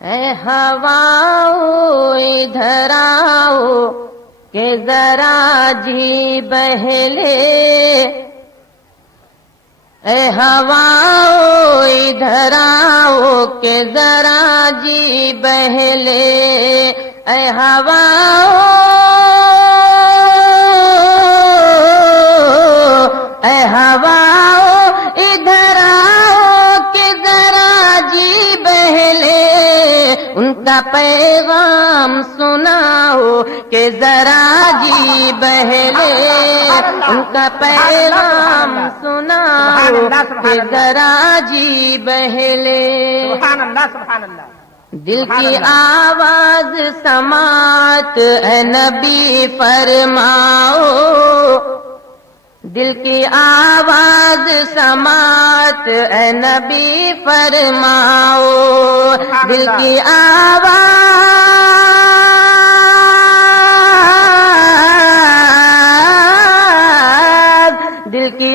اے ہواؤ ادھر آؤ کہ ذرا جی بہلے، اے ہواؤ ادھر آؤ کہ ذرا جی بہلے، اے ہواؤ اے ہواؤ ادھر آؤ کہ ذرا جی بہلے، ان کا پیغام سناؤ کہ ذرا جی بہلے، ان کا پیغام سناؤ کہ ذرا جی بہلے۔ سبحان اللہ سبحان اللہ۔ دل کی آواز سماعت اے نبی فرماؤ، دل کی آواز سماعت اے نبی فرماؤ، دل کی آواز، دل کی